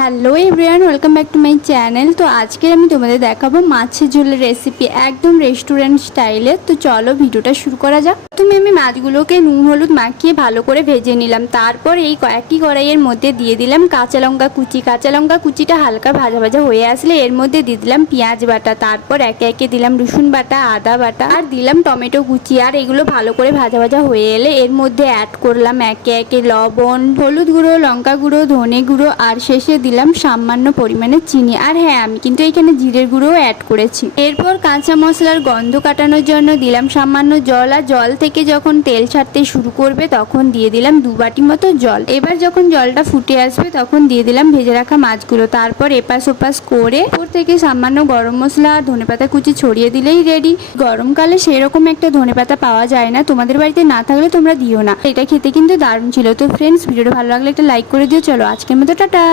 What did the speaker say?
Hello everyone, welcome back to my channel. তো আজকে আমি তোমাদের দেখাবো মাছের ঝোলের রেসিপি, একদম রেস্টুরেন্ট স্টাইলে। তো চলো ভিডিওটা শুরু করা যাক। তুমি আমি মাছগুলোকে নুন হলুদ মাখিয়ে ভালো করে ভেজে নিলাম। তারপর এই একই কড়াইয়ের মধ্যে দিয়ে দিলাম কাঁচা লঙ্কা কুচি। কাঁচা লঙ্কা কুচিটা হালকা ভাজা ভাজা হয়ে আসলে এর মধ্যে দিয়ে দিলাম পেঁয়াজ বাটা। তারপর একে একে দিলাম রসুন বাটা, আদা বাটা আর দিলাম টমেটো কুচি। আর এগুলো ভালো করে ভাজা ভাজা হয়ে এলে এর মধ্যে অ্যাড করলাম একে একে লবণ, হলুদ গুঁড়ো, লঙ্কা গুঁড়ো, ধনে গুঁড়ো আর শেষে দিলাম সামান্য পরিমাণে চিনি। আর হ্যাঁ, আমি কিন্তু এখানে জিরের গুঁড়ো অ্যাড করেছি। এরপর কাঁচা মশলার গন্ধ কাটানোর জন্য দিলাম সামান্য জল। আর জল থেকে যখন তেল ছাড়তে শুরু করবে তখন দিয়ে দিলাম 2 বাটি মতো জল। এবার যখন জলটা ফুটে আসবে তখন দিয়ে দিলাম ভেজে রাখা মাছগুলো। তারপর এপাশ ওপাশ করে উপর থেকে সামান্য গরম মশলা আর ধনেপাতা কুচি ছড়িয়ে দিলেই রেডি। গরমকালে সেরকম একটা ধনেপাতা পাওয়া যায় না, তোমাদের বাড়িতে না থাকলে তোমরা দিও না। এটা খেতে কিন্তু দারুণ ছিল। তো ফ্রেন্ডস, ভিডিওটা ভালো লাগলে একটা লাইক করে দিও। চলো আজকের মতো টাটা।